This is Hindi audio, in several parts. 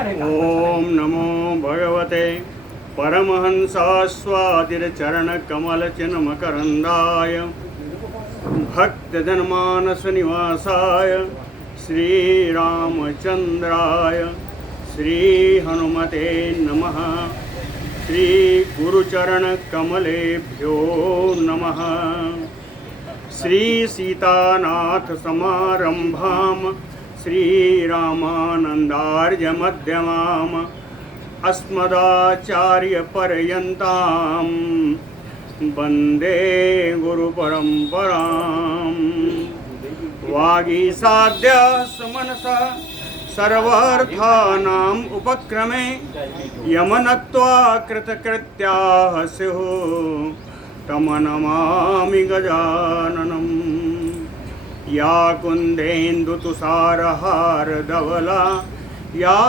ओम नमो भगवते परमहंसास्वादिरचरणकमलचिन्मकरन्दाय भक्तजनमानसनिवासाय श्रीरामचन्द्राय श्रीहनुमते नमः। श्रीगुरुचरणकमलेभ्यो नमः। श्रीसीतानाथसमारम्भां श्रीरामानन्दार्यमध्यमाम् अस्मदाचार्यपर्यन्तां वन्दे गुरुपरम्पराम्। वागीसाद्य सुमनसा सर्वार्थानाम् उपक्रमे यमनत्वा कृतकृत्याः स्युः तं नमामि गजाननम्। या कुन्देन्दुतुषारहारधवला या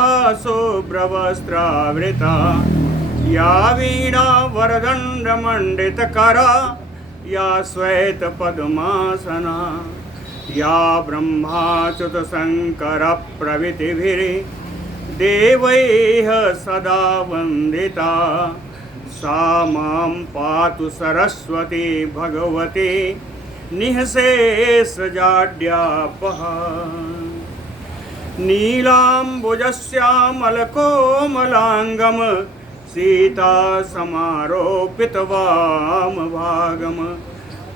शुभ्रवस्त्रावृता या वीणावरदण्डमण्डितकरा या श्वेतपद्मासना या ब्रह्माच्युतशङ्करप्रभृतिभिर्देवैः सदा वन्दिता सा मां पातु सरस्वती भगवती निःशेषजाड्यापहा। नीलाम्बुजश्यामलकोमलाङ्गं सीतासमारोपितवामभागं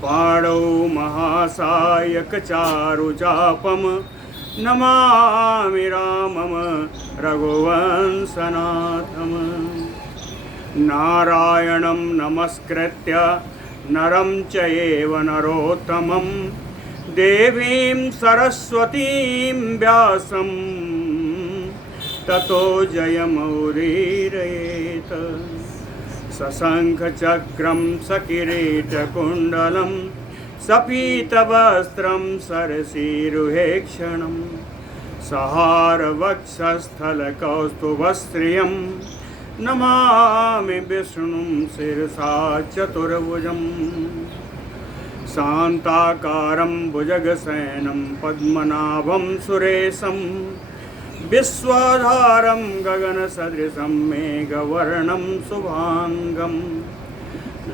पाणौ महासायकचारुचापं नमामि रामं रघुवंशनाथम्। नारायणं नमस्कृत्य नरं चैव नरोत्तमं देवीं सरस्वतीं व्यासं ततो जयमुदीरयेत्। सशङ्खचक्रं सकिरीटकुण्डलं सपीतवस्त्रं सरसीरुहेक्षणं सहारवक्षस्थलकौस्तुभश्रियं नमामि विष्णुं शिरसा चतुर्भुजं। शान्ताकारं भुजगशयनं पद्मनाभं सुरेशं विश्वाधारं गगनसदृशं मेघवर्णं शुभाङ्गं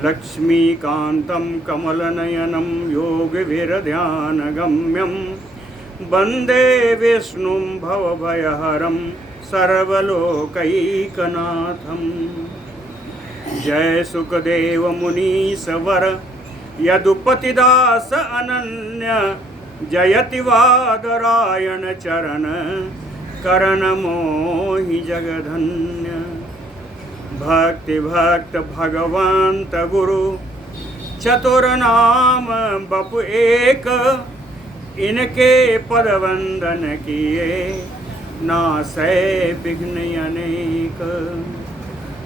लक्ष्मीकान्तं कमलनयनं योगिभिर्ध्यानगम्यं वन्दे विष्णुं भवभयहरं सर्वलोकैकनाथं। जय सुखदेव मुनीश्वर यदुपतिदास अनन्य जयति वादरायण चरण करण मोहि जगधन्य। भक्ति भक्त भगवंत गुरु चतुर्नाम बपु एक इनके पद वंदन किए नासै विघ्न अनेक।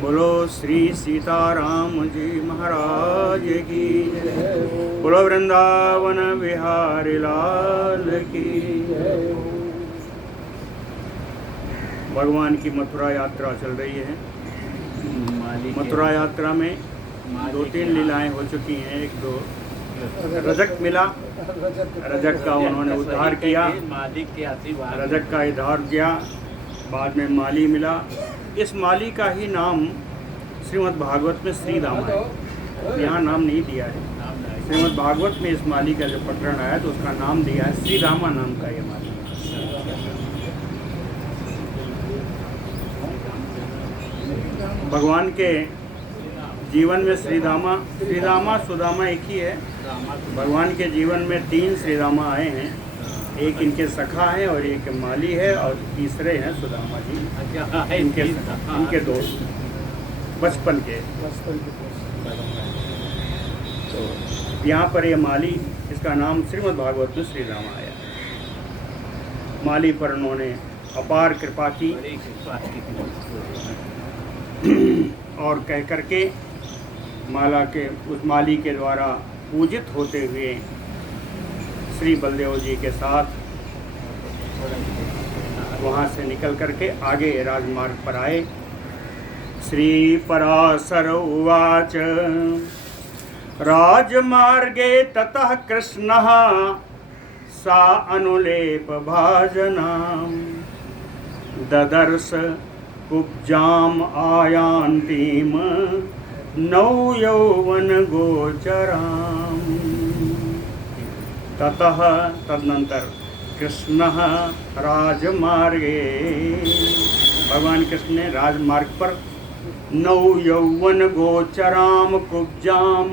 बोलो श्री सीताराम जी महाराज की जय। बोलो वृंदावन बिहारी लाल की जय। भगवान की मथुरा यात्रा चल रही है। मथुरा यात्रा में 2-3 लीलाएं हो चुकी हैं। एक तो रजक मिला, रजक का उन्होंने उद्धार किया, रजक का उद्धार किया। बाद में माली मिला। इस माली का ही नाम श्रीमद् भागवत में श्री रामा है। यहाँ नाम नहीं दिया है। श्रीमद् भागवत में इस माली का जो प्रकरण आया तो उसका नाम दिया है श्री रामा नाम का ये माली। भगवान के जीवन में श्री रामा सुदामा एक ही है। भगवान के जीवन में 3 श्री रामा आए हैं। एक इनके सखा है और एक माली है और तीसरे हैं सुदामा जी, इनके दोस्त बचपन के। तो यहाँ पर ये माली, इसका नाम श्रीमद् भागवत में श्री राम आया। माली पर उन्होंने अपार कृपा की और कह करके उस माली के द्वारा पूजित होते हुए श्री बलदेव जी के साथ वहाँ से निकल करके आगे राजमार्ग पर आए। श्री पराशर उवाच राजमार्गे ततः कृष्णः सा अनुलेप भाजनाम् ददर्श कुब्जाम आयान्तीम नौ यौवन गोचराम। ततः तदनंतर कृष्णः राजमार्गे, भगवान कृष्ण ने राजमार्ग पर नौ यौवन गोचराम कुब्जाम,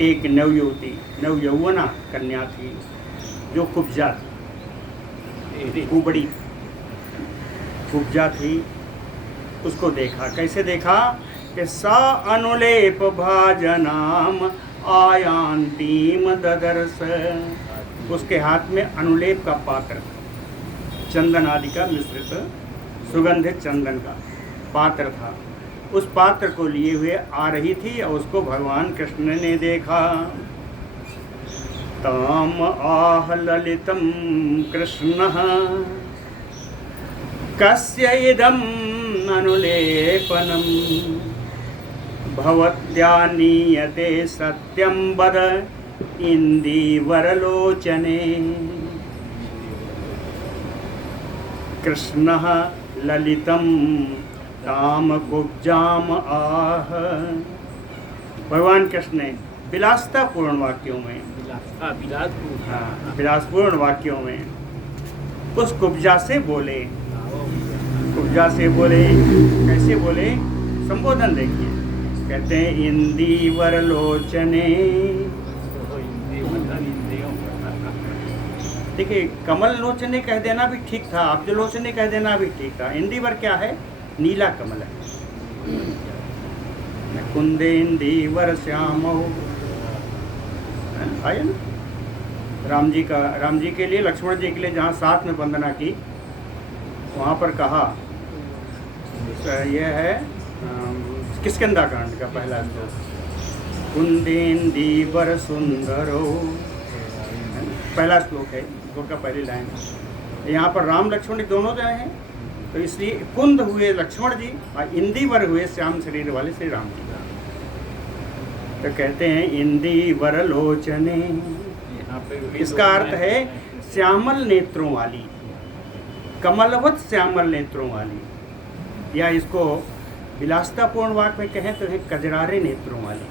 एक नवयुवती नवयौवना कन्या थी जो कुब्जा थी, कुबड़ी कुब्जा थी, उसको देखा। कैसे देखा कि सा अनुलेप भाजनाम आयांतीम ददर्श, उसके हाथ में अनुलेप का पात्र, चंदन आदि का मिश्रित सुगंधित चंदन का पात्र था। उस पात्र को लिए हुए आ रही थी और उसको भगवान कृष्ण ने देखा। ताम आह ललितम कृष्ण कस्य इदम अनुलेपनम भवत्या नीयते सत्यम वद इंदीवरलोचने। कृष्ण ललितम ताम कुब्जाम आह, भगवान कृष्ण ने विलासतापूर्ण वाक्यों में, विलासपूर्ण वाक्यों में उस कुब्जा से बोले। कुब्जा से बोले, कैसे बोले? संबोधन देखिए, कहते हैं इंदीवर लोचने। देखिए, कमल लोचने कह देना भी ठीक था, अब्ज लोचने कह देना भी ठीक था। इंदीवर क्या है? नीला कमल है। कुंदे इंदीवर श्याम आया ना, राम जी के लिए, लक्ष्मण जी के लिए जहाँ साथ में वंदना की, वहाँ पर कहा, यह है किष्किंधा कांड का पहला श्लोक, कुंदेन्दीवर सुंदरो, पहला श्लोक है, श्लोक का पहली लाइन। यहाँ पर राम लक्ष्मण दोनों जो हैं, तो इसलिए कुंद हुए लक्ष्मण जी और इंदीवर हुए श्याम शरीर वाले श्री राम जी। तो कहते हैं इंदीवर लोचने, इसका अर्थ है श्यामल नेत्रों वाली, कमलवत श्यामल नेत्रों वाली, या इसको विलासतापूर्ण वाक्य में कहें तो है कजरारे नेत्रों वाली।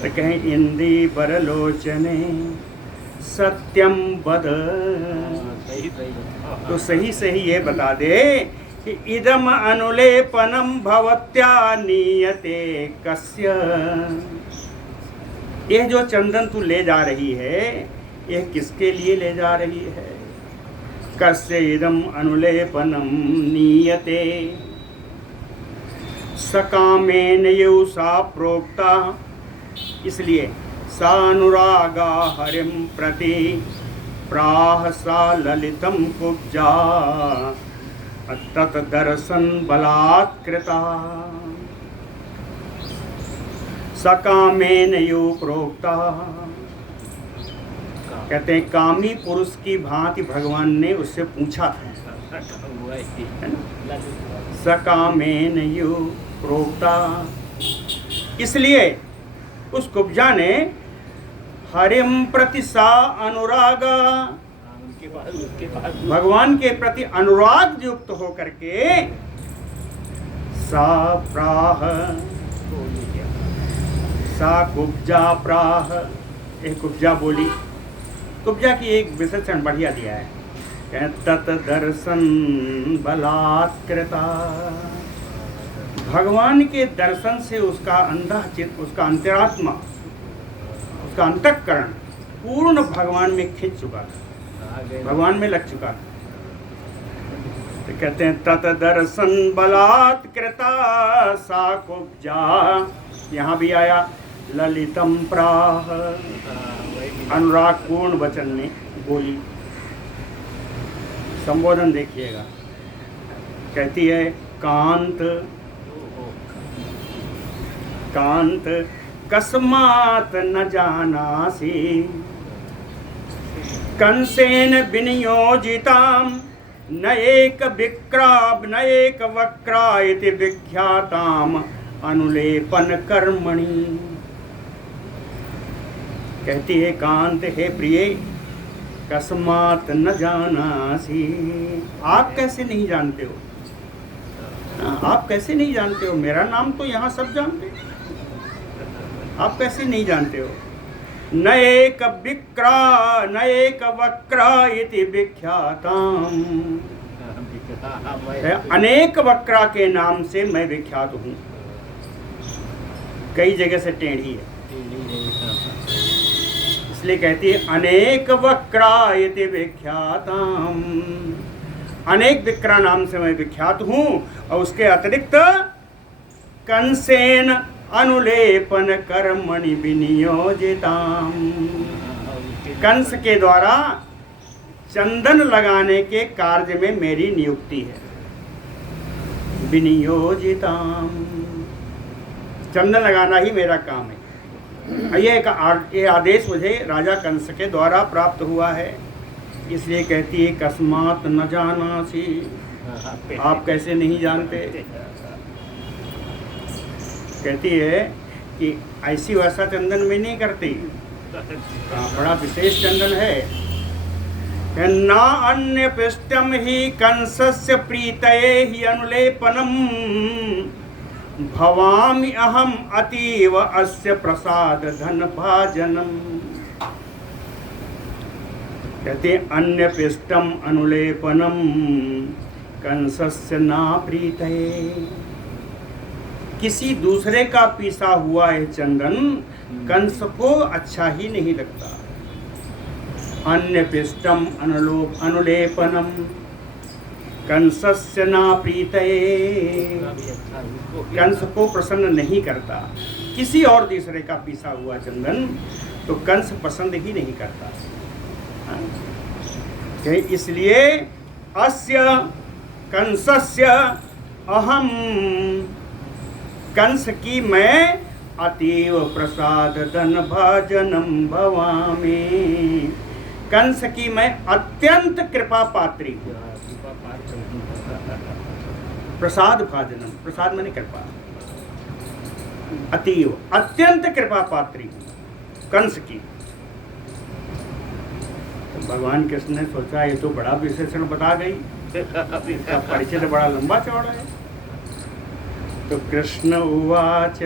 तो कहें इंदीवर लोचने सत्यम वद, तो सही सही ये बता दे कि इदम अनुलेपनम भवत्या नीयते कस्य, यह जो चंदन तू ले जा रही है, यह किसके लिए ले जा रही है? कस्य इदम अनुलेपनम नीयते सकामेन यौ सा प्रोक्ता, इसलिए सा अनुरागा हरिम प्रति प्राह सा ललितम कुब्जा तत् दर्शन बलात्कृता। सकामेन यो प्रोक्ता, कहते हैं कामी पुरुष की भांति भगवान ने उससे पूछा था। सकामेन यो प्रोक्ता, इसलिए उस कुब्जा ने हरिम प्रति सा अनुरागा, भगवान के प्रति अनुराग युक्त होकर के सा प्राह, सा कुब्जा प्राह, एक कुब्जा बोली। कुब्जा की एक विशेषण बढ़िया दिया है, तत् दर्शन बलात्कृता, भगवान के दर्शन से उसका अंधा चित्त, उसका अंतरात्मा, उसका अंतःकरण पूर्ण भगवान में खिंच चुका था, भगवान में लग चुका था। तो कहते हैं तत् दर्शन बलात्कृता सा कुब्जा, यहाँ भी आया ललितम प्राह, अनुराग पूर्ण वचन में बोली। संबोधन देखिएगा, कहती है कांत कांत कस्मात न जानासि कंसेन विनियोजिताम न एक वक्रा इति विख्याताम अनुलेपन कर्मणि। कहती है कांत, हे प्रिय, कस्मात न जानासी। आप कैसे नहीं जानते हो? आप कैसे नहीं जानते हो? मेरा नाम तो यहाँ सब जानते हैं, आप कैसे नहीं जानते हो? न एक वक्र इति विख्यातम। अनेक वक्रा के नाम से मैं विख्यात हूँ। कई जगह से टेढ़ी है, इसलिए कहती है अनेक वक्रा इति विख्यातम। अनेक विक्रा नाम से मैं विख्यात हूँ। और उसके अतिरिक्त कंसेन अनुलेपन कर्मणि विनियोजिताम। कंस के द्वारा चंदन लगाने के कार्य में मेरी नियुक्ति है। विनियोजिताम, चंदन लगाना ही मेरा काम है। ये आदेश मुझे राजा कंस के द्वारा प्राप्त हुआ है। इसलिए कहती है कस्मात न जानासी। आप कैसे नहीं जानते? कहती है कि ऐसी वैसा चंदन में नहीं करती, बड़ा विशेष चंदन है। न अन्य पिष्टम ही कंसस्य प्रीतये ही अनुलेपनम भवामि अहम अतीव अस्य प्रसाद धन भाजनम। कहते अन्य पिष्टम अनुलेपनम कंसस्य ना प्रीतये। किसी दूसरे का पीसा हुआ है चंदन कंस को अच्छा ही नहीं लगता। अन्य पिष्टम अनुलेपनम कंसस्य ना प्रीतये। कंस को प्रसन्न नहीं करता। किसी और दूसरे का पीसा हुआ चंदन तो कंस पसंद ही नहीं करता। इसलिए अस्य कंसस्य अहम, कंस की मैं अतीव प्रसाद धन भाजनम भवामि। कंस की मैं अत्यंत कृपा पात्री हूँ। प्रसाद भाजनम, प्रसाद मैंने कृपा, अतीव अत्यंत कृपा पात्री हूँ कंस की। तो भगवान कृष्ण ने सोचा ये तो बड़ा विशेषण बता गई, इसका परिचय तो बड़ा लंबा चौड़ा है। तो कृष्ण उवाच,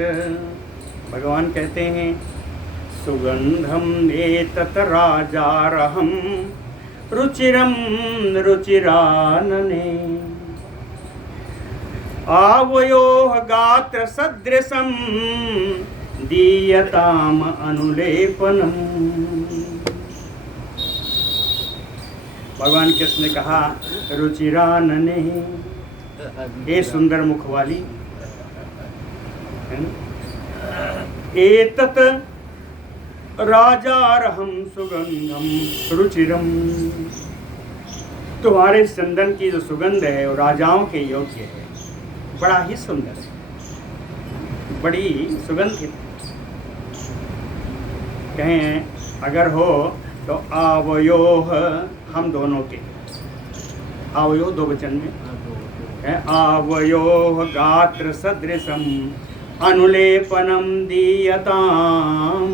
भगवान कहते हैं सुगंधम एतत् राजारहम रुचिरम रुचिरानने आवयोः गात्र सदृशम दीयताम अनुलेपनम। भगवान कृष्ण ने कहा रुचिरानने, ये सुंदर मुख वाली, एतत् राजारहम सुगंधम रुचिरम। तुम्हारे चंदन की जो सुगंध है वो राजाओं के योग्य है, बड़ा ही सुंदर है, बड़ी सुगंधित। कहें अगर हो तो आवयोह, हम दोनों के, आवयोह दो वचन में, आवयोह गात्र सदृशम अनुलेपनम दीयताम।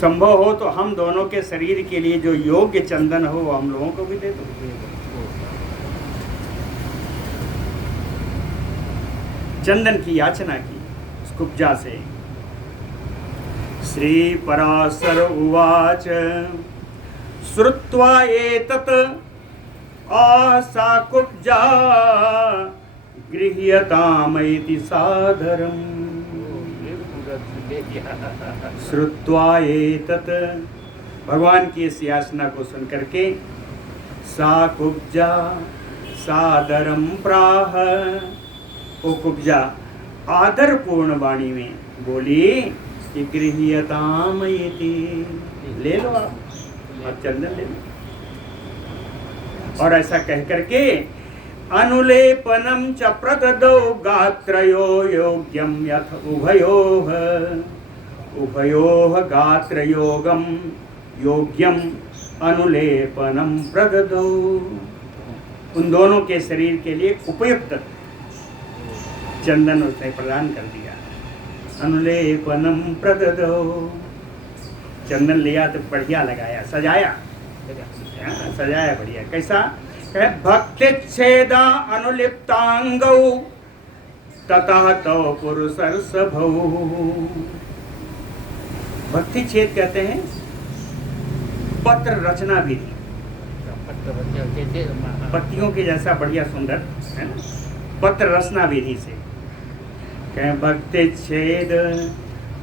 संभव हो तो हम दोनों के शरीर के लिए जो योग्य चंदन हो वो हम लोगों को भी दे दो। चंदन की याचना की कुब्जा से। श्री पराशर उवाच श्रुत्वा एतत् आसा कुब्जा गृह्यतामैति सादरम्। श्रुत्वा एतत्, भगवान की इस याचना को सुन करके सा कुब्जा सादरम प्राह, वो कुब्जा आदरपूर्ण वाणी में बोली कि गृह्यतामैति, ले लो आप चंदन ले लो। और ऐसा कह करके अनुलेपनम च प्रददौ गात्रयो योग्यम यथ उभयोः, उभयोः गात्रयोगम योग्यम अनुलेपनम प्रददौ। उन दोनों के शरीर के लिए उपयुक्त चंदन उसने प्रदान कर दिया। अनुलेपनम प्रददौ। चंदन लिया तो बढ़िया लगाया, सजाया, सजाया बढ़िया। कैसा? भक्ति छेदा अनुलिप्तांगौ ततः तो पुरुषर्षभौ। भक्ति छेद कहते हैं पत्र रचना विधि, पत्तियों के जैसा बढ़िया सुंदर है ना, पत्र रचना विधि से कह भक्ति छेद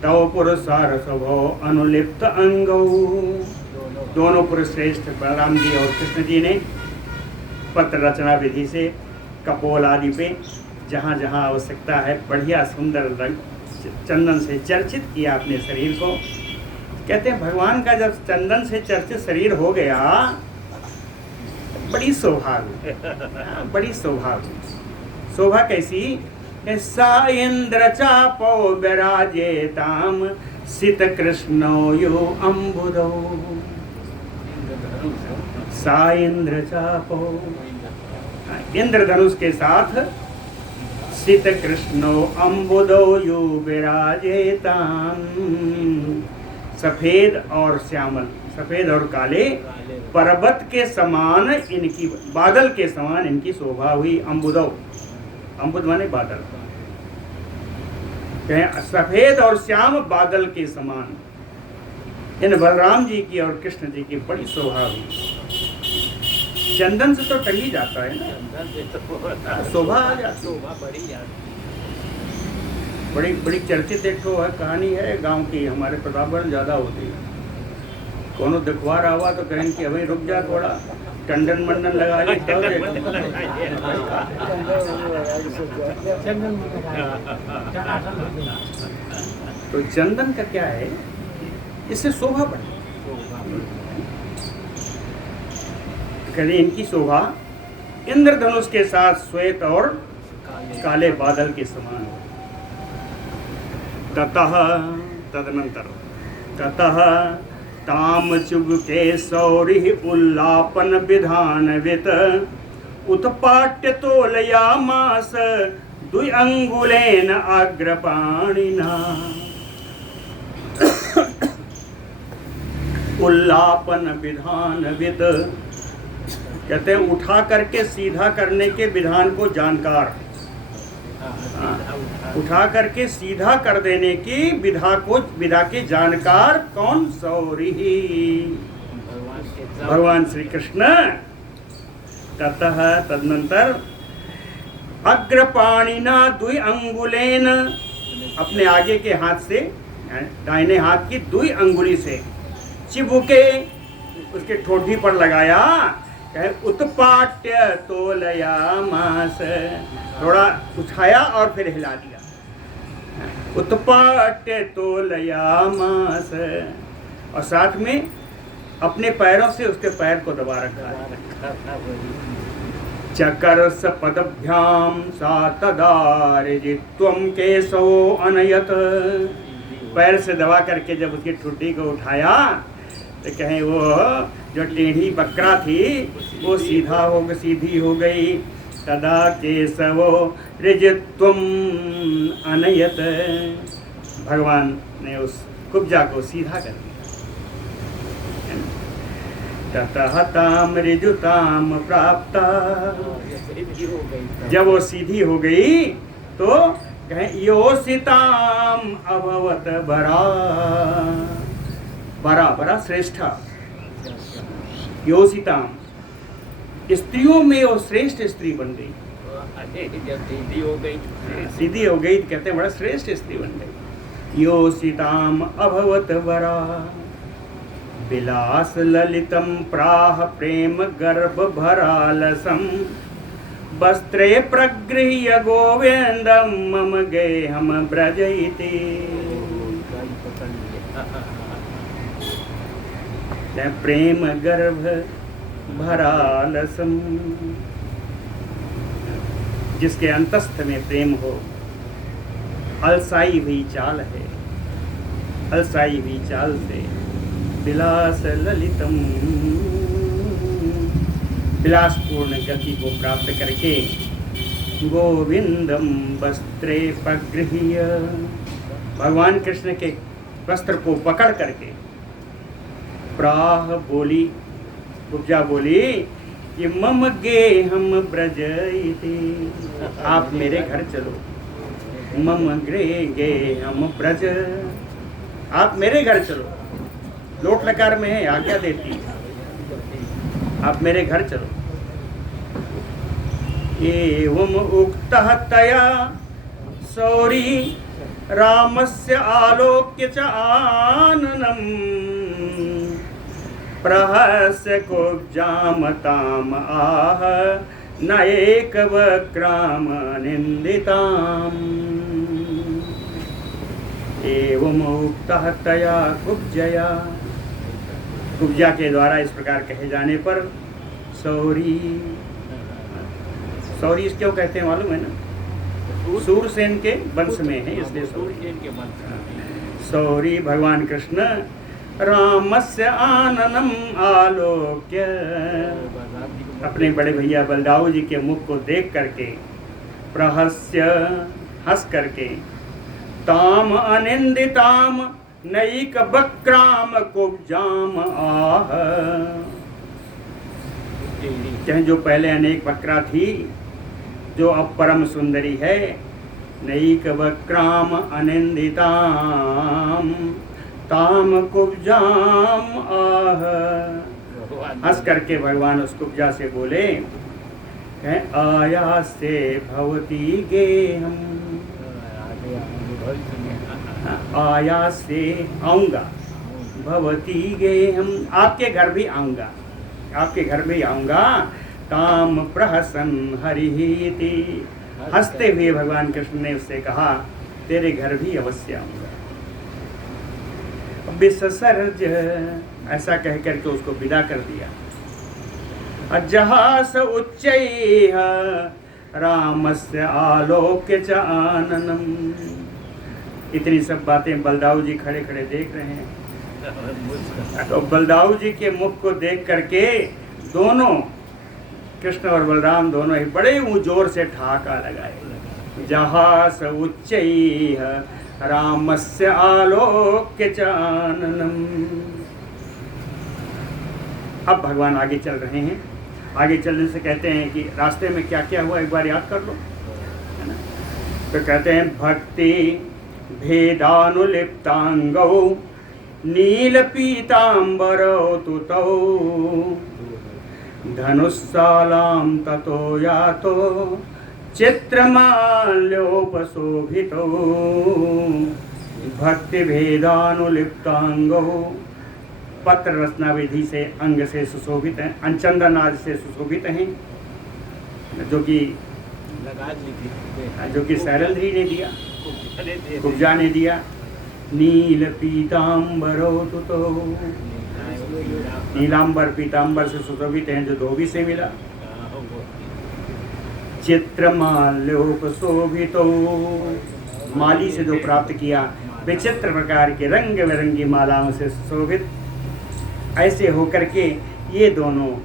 तव पुरुषार्षभौ अनुलिप्त अंगौ। दोनों पुरुष श्रेष्ठ बलराम जी और कृष्ण जी ने पत्र रचना विधि से कपोल आदि पे जहाँ जहाँ आवश्यकता है बढ़िया सुंदर रंग चंदन से चर्चित किया अपने शरीर को। कहते हैं भगवान का जब चंदन से चर्चित शरीर हो गया, बड़ी शोभा हुई, बड़ी शोभा हुई। शोभा कैसी? सा इंद्र चापो विराजेताम सित कृष्णो यो अम्बुदो। सा इंद्र चापो, इंद्रधनुष के साथ सित कृष्णो अम्बुदो यो विराजेताम। सफेद और श्यामल, सफेद और काले पर्वत के समान इनकी, बादल के समान इनकी शोभा हुई। अम्बुदो, अम्बुद माने बादल, कहें सफेद और श्याम बादल के समान इन बलराम जी की और कृष्ण जी की बड़ी शोभा हुई। चंदन से तो टंगी जाता है ना, शोभा आ जाती, बड़ी बड़ी चर्चित एक है कहानी है गांव की, हमारे प्रतापगढ़ ज़्यादा होती है। कोनो दिखवार आवा तो कहें कि अभी रुक जा थोड़ा, टंडन मंडन लगा ली तो चंदन का क्या है, इससे शोभा बढ़े। कहीं इनकी शोभा इंद्रधनुष के साथ श्वेत और काले बादल के समान हो। ततः, तदनंतर, ततः ताम चुग के सौरि उल्लापन विधानवित उत्पाट्य तोलयामास दुई अंगुलेन अग्रपाणिना। उल्लापन विधानवित कहते हैं उठा करके सीधा करने के विधान को जानकार, उठा करके सीधा कर देने की विधा को, विधा के जानकार कौन? सौरी, भगवान श्री कृष्ण। ततः, तदनंतर अग्रपाणिना दुई अंगुलेन, अपने आगे के हाथ से, दाहिने हाथ की दुई अंगुली से चिबुके उसके ठोड़ी पर लगाया। उत्पाट्य तोलयामास, थोड़ा उठाया और फिर हिला दिया। उत्पाट्य तोलयामास, और साथ में अपने पैरों से उसके पैर को दबा रखा है। चकर सपदभ्याम सा तदारिजित्वम केशवो अनयत, पैर से दबा करके जब उसकी ठुड्डी को उठाया तो कहें वो जो टेढ़ी बकरा थी वो सीधी हो गई। तदा केशवो ऋजत्वम अनयत, भगवान ने उस कुब्जा को सीधा कर दिया। ततः ताम ऋजुताम प्राप्ता, जब वो सीधी हो गई तो कहें योषिताम अभवत बरा, बरा बरा श्रेष्ठा। योषिताम, स्त्रियों में वो श्रेष्ठ स्त्री बन गई। जब सीधी हो गई, सीधी हो गई तो कहते हैं बड़ा श्रेष्ठ स्त्री बन गई। योषिताम अभवत वरा, विलास ललितम प्राह प्रेम गर्भ भरालसम, वस्त्रे प्रगृह्य गोविंदम मम गेहम ब्रजयति। प्रेम गर्भ भरालसम, जिसके अंतस्थ में प्रेम हो, अलसाई हुई चाल है, अलसाई हुई चाल से विलास ललितम, विलासपूर्ण गति को प्राप्त करके गोविंदम वस्त्रे पगृह्य, भगवान कृष्ण के वस्त्र को पकड़ करके प्राह बोली, कुब्जा बोली कि मम गे हम ब्रज इति, आप मेरे घर चलो। मम गे हम ब्रज, आप मेरे घर चलो। लोट लकार में है, आज्ञा देती है, आप मेरे घर चलो। एवं उक्तः तया सौरी रामस्य आलोक्य च आननम् प्रहस्य कुब्जाम ताम आह न एकवक्राम निंदिताम्। एवं उक्तः तया कुब्जया, कुब्जा के द्वारा इस प्रकार कहे जाने पर सौरी, सौरी क्यों कहते हैं मालूम है ना? सूरसेन के वंश में है इसलिए सूरसेन के वंश। सौरी भगवान कृष्ण रामस्य आननम आलोक्य, अपने बड़े भैया बलदाऊ जी के मुख को देख करके, प्रहस्य हंस करके, ताम अनिंदिताम नैक बक्राम कुब्जाम आह, जो पहले अनेक बकरा थी जो अब परम सुंदरी है, नैक बक्राम अनिंदिताम ताम कुब्जाम आह, हंस करके भगवान उस कुब्जा से बोले, आया से भवती गेहम, आया से आऊँगा, भवती गेहम, आपके घर भी आऊँगा, आपके घर भी आऊँगा। ताम प्रहसन हरिहिति, हंसते हुए भगवान कृष्ण ने उससे कहा, तेरे घर भी अवश्य आऊँगा। विससर्ज, ऐसा कह करके उसको विदा कर दिया। अजहास उच्चैः रामस्य आलोक्य च आननम्, इतनी सब बातें बलदाऊ जी खड़े खड़े देख रहे हैं। तो बलदाऊ जी के मुख को देख करके दोनों, कृष्ण और बलराम दोनों ही बड़े जोर से ठहाका लगाए। जहास उच्चैः रामस्य आलोक्य च आननम्। अब भगवान आगे चल रहे हैं। आगे चलने से कहते हैं कि रास्ते में क्या क्या हुआ एक बार याद कर लो, है ना? तो कहते हैं भक्ति भेदानुलिप्तांगौ नील पीतांबरौ तुतौ धनुस्सालां ततो यातो चित्रमाल्योपशोभितो भक्ति भेदानुलिप्तांगौ, पत्र रचना विधि से अंग से सुशोभित हैं, अंचंदन आदि से सुशोभित हैं, जो कि सैरलधरी ने दिया, कुब्जा ने दिया। नील पीतांबरो तुतो, नीलांबर पीतांबर से सुशोभित हैं जो धोबी से मिला। चित्रमाल्योपशोभितो, माली से जो प्राप्त किया, विचित्र प्रकार के रंग बिरंगी मालाओं से सुशोभित। ऐसे होकर के ये दोनों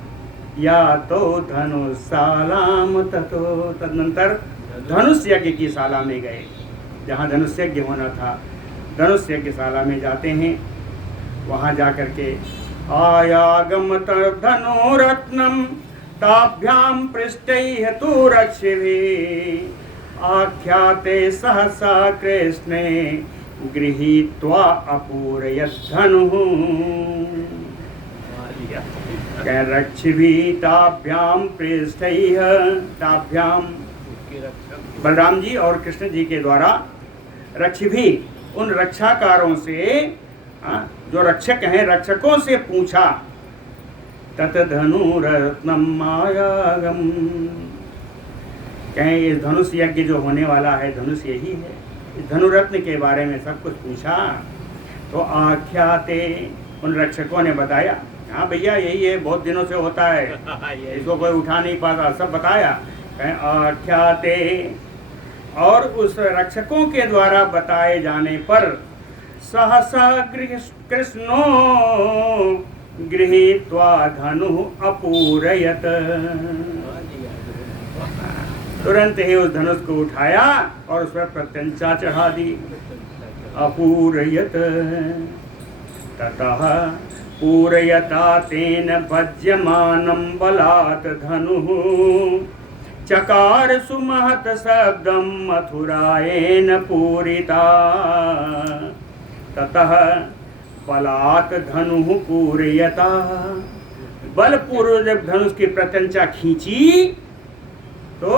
या तो धनुषशालाम ततो, तदनंतर धनुष यज्ञ की शाला में गए, जहाँ धनुष यज्ञ होना था। धनुष यज्ञशाला में जाते हैं, वहाँ जा कर के आयागमत धनुरत्नम ताभ्याम पृष्ठैः तु रक्षिभिः आख्याते सहसा कृष्णे गृहीत्वा अपूरयत् धनुः। रक्षिभिः ताभ्याम पृष्ठैः, ताभ्याम बलराम जी और कृष्ण जी के द्वारा, रक्षिभिः उन रक्षाकारों से, जो रक्षक हैं, रक्षकों से पूछा, तत धनुरत्नम आयागम, कहें ये धनुष यज्ञ जो होने वाला है धनुष यही है। इस धनुरत्न के बारे में सब कुछ पूछा तो आख्याते, उन रक्षकों ने बताया, हाँ भैया यही है, बहुत दिनों से होता है, इसको कोई उठा नहीं पाता, सब बताया। कहें आख्याते, और उस रक्षकों के द्वारा बताए जाने पर सहसा कृष्णो गृहीत्वा धनु अपूरयत, तुरंत ही उस धनुष को उठाया और उस पर प्रत्यंचा चढ़ा दी। अपूरयत ततः पूरयता तेन भज्यमानं बलात् धनुः चकार सुमहत शब्दं मथुरायेन पूरिता ततः बलात् धनुः पूरयता। बलपूर्वक जब धनुष की प्रत्यंचा खींची तो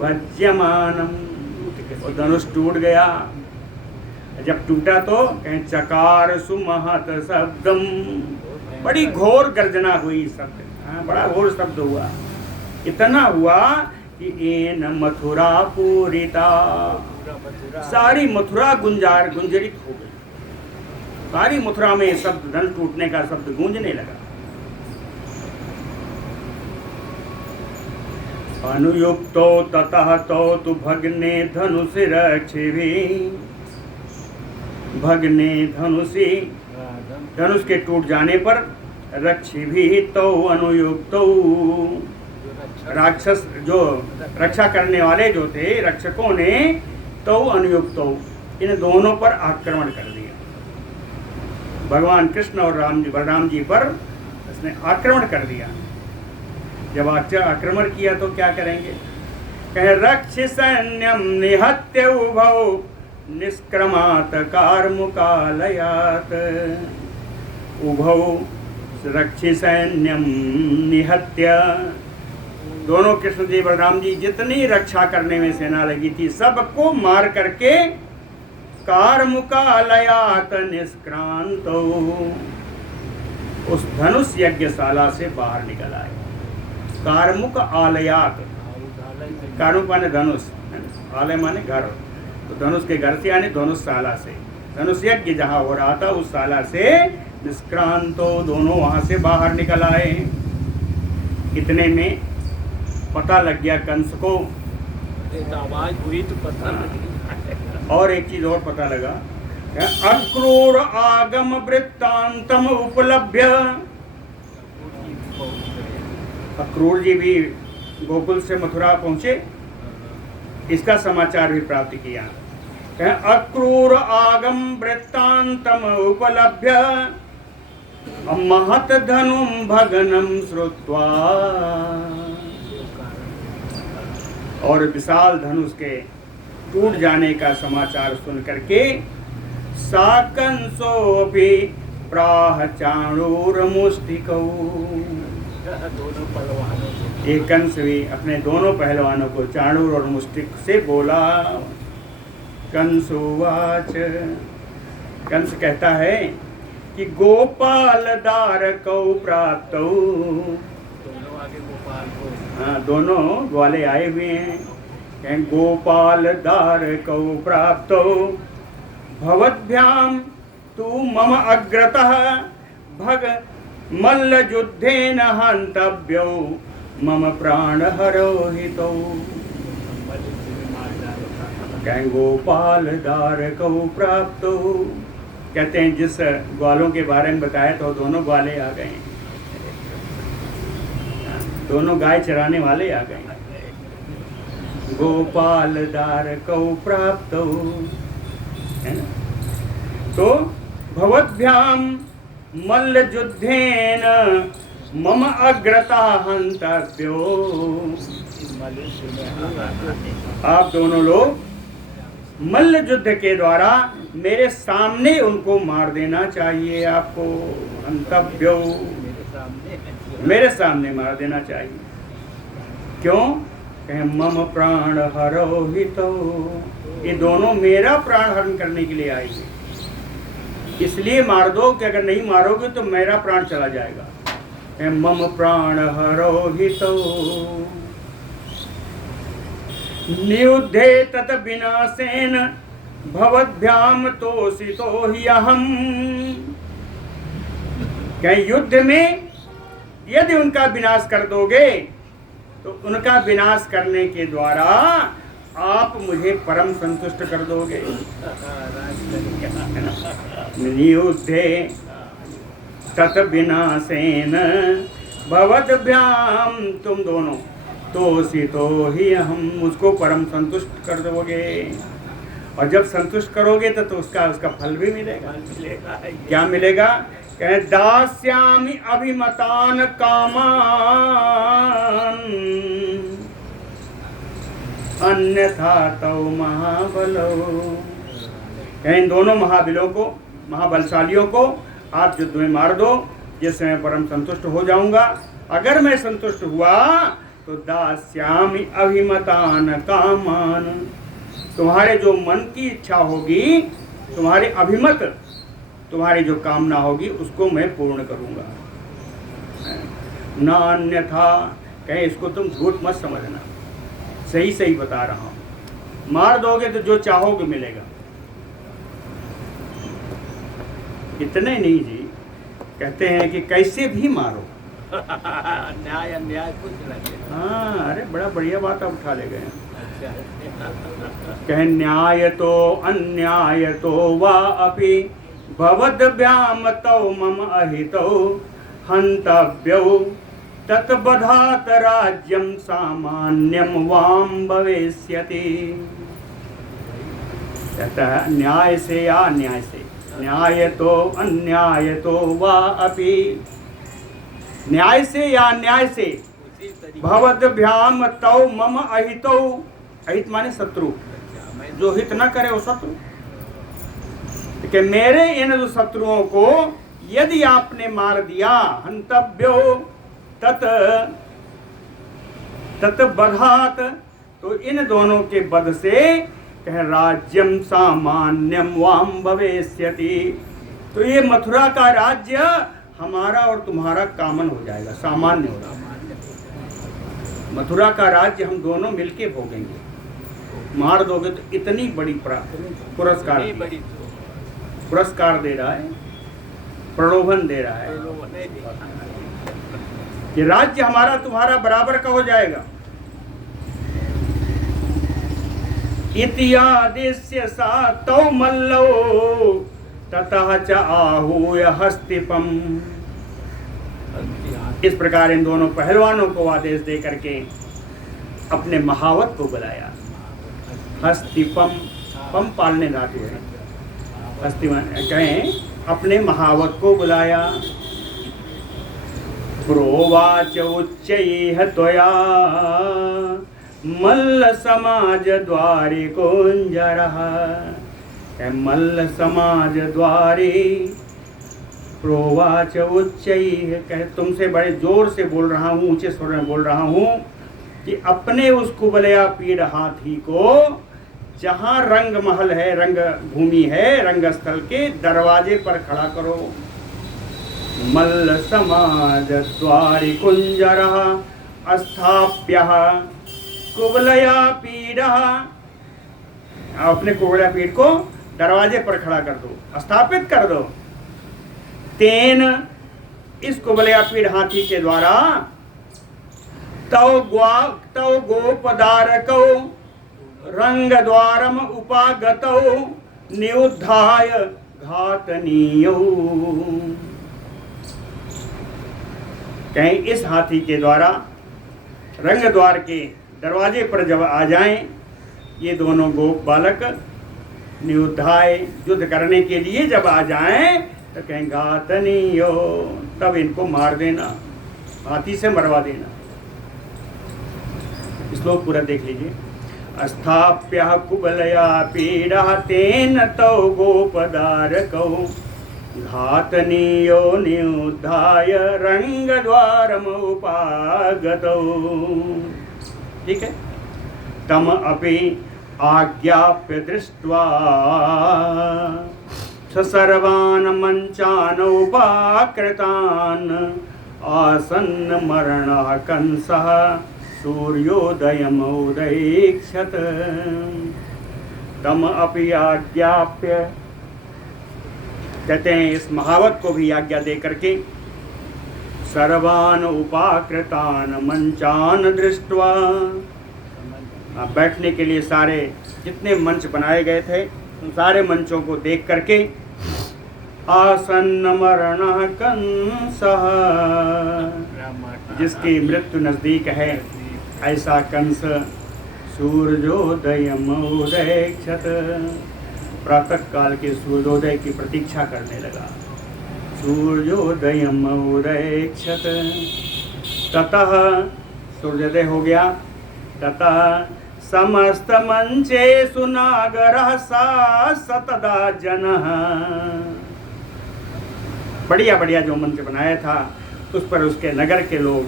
भज्यमानम वो धनुष टूट गया। जब टूटा तो कहें चकार सुमहत शब्दम, बड़ी घोर गर्जना हुई शब्द, बड़ा घोर शब्द हुआ। इतना हुआ कि एन मथुरा पूरिता, सारी मथुरा गुंजरित हो गई। सारी मथुरा में शब्द, धनुष टूटने का शब्द गूंजने लगा। अनुयुक्तो ततः तौ भग्ने धनुषि रक्षिभिः, भग्ने धनुषि, धनुष के टूट जाने पर रक्षिभिः तौ अनुयुक्तौ, राक्षस जो रक्षा करने वाले जो थे रक्षकों ने तौ अनुयुक्तौ, इन दोनों पर आक्रमण कर दिया। भगवान कृष्ण और बलराम जी पर इसने आक्रमण कर दिया। जब आक्रमण किया तो क्या करेंगे? कहे रक्ष सैन्यम निहत्य उभौ निष्क्रमात् कार्मुकालयात्, उभौ रक्षि सैन्यम निहत्य, दोनों कृष्ण जी बलराम जी जितनी रक्षा करने में सेना लगी थी सबको मार करके कार्मुकालयात् निष्क्रांतो, उस धनुष यज्ञशाला से बाहर निकल आए। कार्मुक आलयात, कार्मुक माने धनुष, आलय माने घर, तो धनुष के घर से यानी धनुषशाला से, धनुष यज्ञ जहाँ हो रहा था उस शाला से निष्क्रांतो, दोनों वहां से बाहर निकल आए। इतने में पता लग गया कंस को, आवाज हुई तो पता लग गया। और एक चीज और पता लगा, अक्रूर आगम वृत्तांतम उपलभ्य, अक्रूर जी भी गोकुल से मथुरा पहुंचे, इसका समाचार भी प्राप्त किया। अक्रूर आगम वृत्तांतम उपलभ्य महत धनुम भगनम श्रुत्वा, और विशाल धनुष के टूट जाने का समाचार सुन करके साकंसोऽपि प्राह चाणूरमुष्टिकौ, दोनों पहलवानों एक कंस भी अपने दोनों पहलवानों को चाणूर और मुष्टिक से बोला। कंसुवाच, कंस कहता है कि गोपाल दारकौ प्राप्तौ, दोनों आगे गोपाल को, हाँ दोनों ग्वाले आए हुए हैं। कहें गोपाल दारकौ प्राप्तौ भवद्भ्याम तू मम अग्रतः भग मल्ल युद्धेन हन्तव्यो मम प्राण हरोहितौ। कहें गोपाल दारकौ प्राप्तौ, कहते हैं जिस ग्वालों के बारे में बताया तो दोनों ग्वाले आ गए, दोनों गाय चराने वाले आ गए। गोपाल दारकौ प्राप्तौ, है ना? तो भवद्भ्याम मल्ल युद्धेन मम अग्रता हन्तव्यो, आप दोनों लोग मल्ल युद्ध के द्वारा मेरे सामने उनको मार देना चाहिए आपको। हन्तव्यो, मेरे सामने मार देना चाहिए। क्यों? कहें मम प्राण हरोहितो, ये दोनों मेरा प्राण हरण करने के लिए आएंगे, इसलिए मार दो कि अगर नहीं मारोगे तो मेरा प्राण चला जाएगा। मम प्राण हरोहितो नियुद्धे तत विनाशेन भवद्भ्याम तोषितो हि अहम्, क्या युद्ध में यदि उनका विनाश कर दोगे तो उनका विनाश करने के द्वारा आप मुझे परम संतुष्ट कर दोगे। नियुद्धे तत विनाशेन भवद्भ्याम, तुम दोनों तोषितो ही हम, मुझको परम संतुष्ट कर दोगे। और जब संतुष्ट करोगे तो उसका फल भी मिलेगा। क्या मिलेगा? कहे दास्यामि अभिमतान कामान अन्यथा तौ महाबलो। कहे इन दोनों महाबलों को, महाबलशालियों को आप युद्ध में मार दो, जिससे मैं परम संतुष्ट हो जाऊंगा। अगर मैं संतुष्ट हुआ तो दास्यामि अभिमतान कामान, तुम्हारे जो मन की इच्छा होगी, तुम्हारे अभिमत, तुम्हारी जो कामना होगी उसको मैं पूर्ण करूंगा, ना अन्यथा। कहे इसको तुम झूठ मत समझना, सही सही बता रहा हूं। मार दोगे तो जो चाहोगे मिलेगा। इतने नहीं जी, कहते हैं कि कैसे भी मारो। न्याय अन्याय कुछ लगे। हाँ, अरे बड़ा बढ़िया बात आप उठा ले गए। कह न्याय तो अन्याय तो वा अपि भवद्भ्याम तौ मम अहितौ हन्तव्यौ तत्बधात राज्यं सामान्यं वाम भविष्यति। कहता है न्याय से या अन्याय से, न्याय तो अन्याय तो वा अपि, न्याय से या अन्याय से, भवद्भ्याम तौ मम अहितौ, अहित माने शत्रु, जो हित न करे वो शत्रु। कि मेरे इन शत्रुओं को यदि आपने मार दिया, हंतव्यो तत तत बधात, तो इन दोनों के वध से कह राज्यम सामान्यम वाम भविष्यति, तो ये मथुरा का राज्य हमारा और तुम्हारा कॉमन हो जाएगा, सामान्य हो जाएगा। मथुरा का राज्य हम दोनों मिलके भोगेंगे। मार दोगे तो इतनी बड़ी पुरस्कार दे रहा है, प्रलोभन दे रहा है कि राज्य हमारा तुम्हारा बराबर का हो जाएगा। इत्यादिश्य सा तौ मल्लौ ततः च आहूय हस्तिपम। इस प्रकार इन दोनों पहलवानों को आदेश दे करके अपने महावत को बुलाया। हस्तिपम, पम पालने धातु है, हस्ति कहें अपने महावत को बुलाया। प्रोवाच उच्चैः त्वया मल्ल समाज द्वारे कुंजरः। मल्ल समाज द्वारे प्रोवाच उच्चैः, कहे तुमसे बड़े जोर से बोल रहा हूँ, ऊंचे स्वर में बोल रहा हूँ कि अपने उस कुबलया पीड़ हाथी को जहाँ रंग महल है, रंग भूमि है, रंग स्थल के दरवाजे पर खड़ा करो। मल्ल समाज द्वारि कुंजरः अस्थाप्यः कुबलया पीड़ः। अपने कुबलया पीड़ को दरवाजे पर खड़ा कर दो, स्थापित कर दो। तेन, इस कुबलया पीड़ हाथी के द्वारा, तौ गोपदारकौ रंग द्वारम उपागतौ निउद्धाय घातनीयौ। कहीं इस हाथी के द्वारा रंग द्वार के दरवाजे पर जब आ जाएं ये दोनों गोप बालक, निउद्धाय युद्ध करने के लिए जब आ जाएं तो कहें घातनीयो, तब इनको मार देना, हाथी से मरवा देना। श्लोक पूरा देख लीजिए। अस्थाप्य कुबलया पीड़ा तेन तौ गोपदारकौ घातनीयो निउद्धाय रंगद्वारमुपागतौ। ठीक है। तम अपि आज्ञाप्य दृष्ट्वा सर्वान् मंचान् उपाकृतान् आसन्न मरणः कंसः सूर्योदयमुदैक्षत। तम अपि आज्ञाप्य, कहते हैं इस महावत को भी आज्ञा दे करके, सर्वान् उपाकृतान् मंचान् दृष्ट्वा, बैठने के लिए सारे जितने मंच बनाए गए थे उन सारे मंचों को देख करके, आसन्न मरणः कंसः, जिसकी मृत्यु नजदीक है ऐसा कंस, सूर्योदयमुदैक्षत, प्रातः काल के सूर्योदय की प्रतीक्षा करने लगा। सूर्योदयम उदैक्षत। ततः सूर्योदय हो गया। ततः समस्त मंचेषु नागरः सा सतदा जनः। बढ़िया बढ़िया जो मंच बनाया था उस पर उसके नगर के लोग,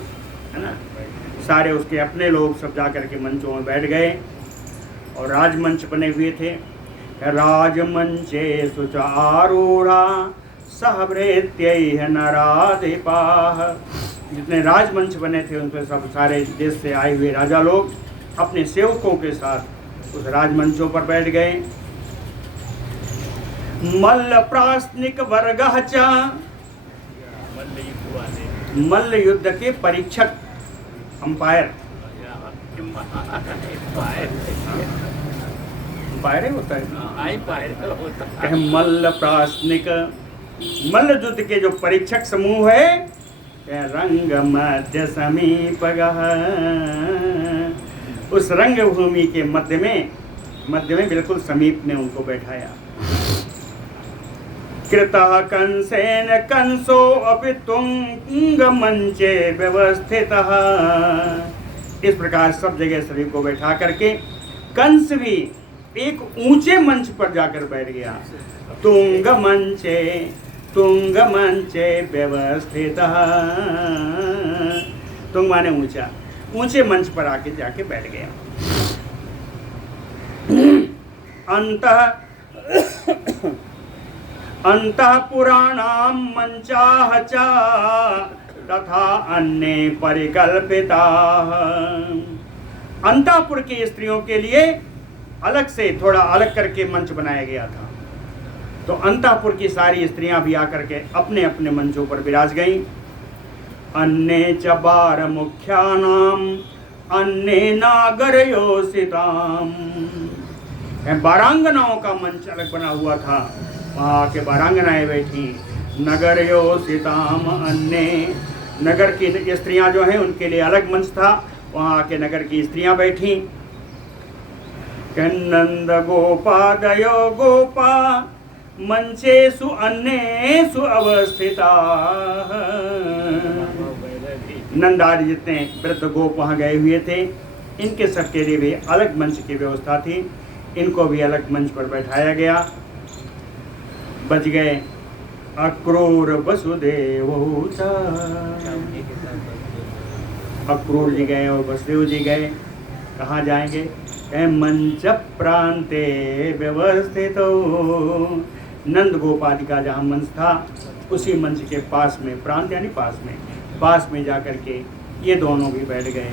है ना, सारे उसके अपने लोग सब जाकर के मंचों में बैठ गए और राजमंच बने हुए थे। राजमंचेषु च आरूढ़ा सहभृत्यैः नराधिपाः। जितने राजमंच बने थे उन पर सब सारे देश से आए हुए राजा लोग अपने सेवकों के साथ उस राजमंचों पर बैठ गए। मल्ल प्रासनिक वर्गः च, मल्ल युद्ध के परीक्षक, अंपायर, अंपायर होता है। मल्ल प्रासनिक, मल्ल युद्ध के जो परीक्षक समूह है, रंग मध्य समीपगः, उस रंग भूमि के मध्य में बिल्कुल समीप में उनको बैठाया। कृतः कंसेन कंसो अपि तुंग मंचे व्यवस्थितः। इस प्रकार सब जगह सभी को बैठा करके कंस भी एक ऊंचे मंच पर जाकर बैठ गया। तुंग मंचे व्यवस्थितः, तुंग माने ऊंचा, ऊंचे मंच पर आके जाके बैठ गया। अंतः पुराणाम मंचाः च तथा अन्ये परिकल्पिताः। अंतःपुर की स्त्रियों के लिए अलग से थोड़ा अलग करके मंच बनाया गया था। तो अंतःपुर की सारी स्त्रियां भी आकर के अपने अपने मंचों पर विराज गईं। अन्ये च बार मुख्यानाम अन्ये नागरयोषिताम। बारांगनाओं का मंच अलग बना हुआ था, वहाँ के बारांगनाएं बैठी। नगरयोषिताम अन्ये, नगर की स्त्रियां जो हैं उनके लिए अलग मंच था, वहाँ के नगर की स्त्रियां बैठी। नंद गोपादयो गोपा मंचेषु अन्येषु अवस्थिताः। नंद आदि जितने वृद्ध गोप वहाँ गए हुए थे, इनके सबके लिए भी अलग मंच की व्यवस्था थी, इनको भी अलग मंच पर बैठाया गया। बच गए अक्रूर वसुदेव, अक्रूर जी गए और वसुदेव जी गए। कहाँ जाएंगे? मंच प्रांते व्यवस्थित। नंद गोपादि का जहाँ मंच था उसी मंच के पास में, प्रांत यानी पास में जाकर के ये दोनों भी बैठ गए।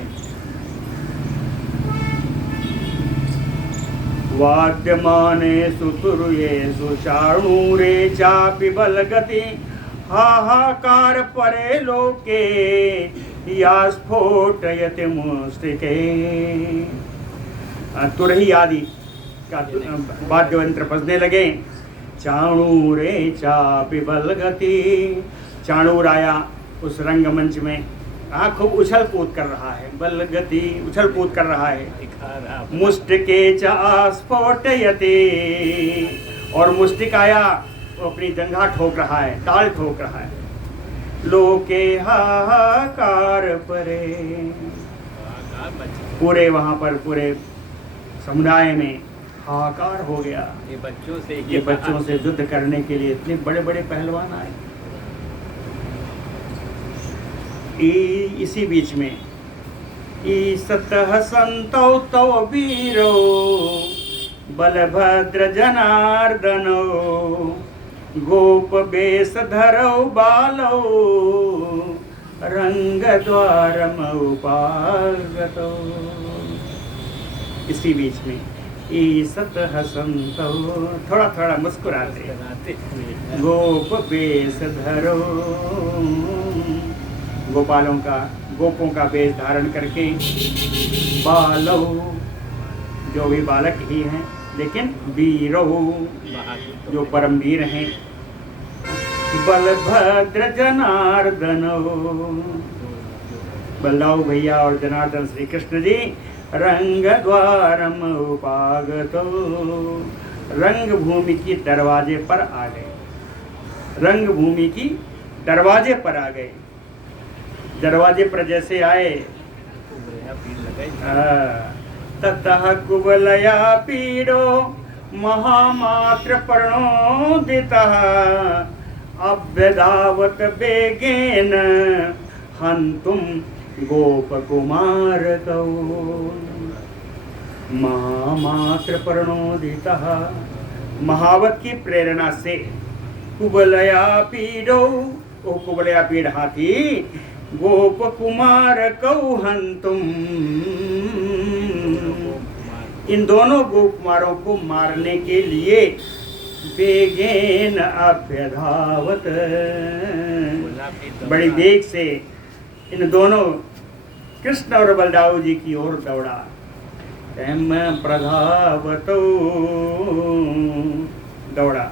वाद्यमानेषु तुर्येषु चाणूरे चापि बलगति हाहाकार परे लोके या स्फोटयति मुष्टिके। तुरही आदि का वाद्य यंत्र बजने लगे। चाणूरे चापि बलगति, चाणूर आया उस रंगमंच में, खूब उछल कूद कर रहा है, बलगति उछल कूद कर रहा है। मुष्टिके च स्फोटयति, और मुष्टिक आया वो अपनी जंघा ठोक रहा है, ताल ठोक रहा है। लोके हाहाकार परे, पूरे वहाँ पर पूरे समुदाय में हाहाकार हो गया। ये बच्चों से युद्ध करने के लिए इतने बड़े बड़े पहलवान आए। इसी बीच में ईसतः संतौ तव वीरो बलभद्र जनार्दनो गोप बेश धरौ बालौ रंग द्वारम उपागतौ। इसी बीच में ईसतः संतौ, थोड़ा थोड़ा मुस्कुराते, गोप बेश धरो, गोपों का वेश धारण करके, बालौ जो भी बालक ही हैं, लेकिन वीरो जो परम वीर हैं, बलभद्र जनार्दनो, बलदाऊ भैया और जनार्दन श्री कृष्ण जी रंग द्वारम उपागतो, रंग भूमि की दरवाजे पर आ गए। रंग भूमि की दरवाजे पर आ गए। दरवाजे पर जैसे आए, ततः कुवलया पीडो महामात्र प्रणोदितः अभ्यधावत वेगेन हन्तुं गोपकुमारकौ। महामात्र प्रणोदितः, महावत की प्रेरणा से कुवलया पीडो, ओ कुवलया पीड हाथी, गोप कुमार कौ हंतुम, इन दोनों गोप कुमारों को मारने के लिए वेगेन अभ्यधावत, बड़ी वेग से इन दोनों कृष्ण और बलदाऊ जी की ओर दौड़ा। प्रधावत दौड़ा।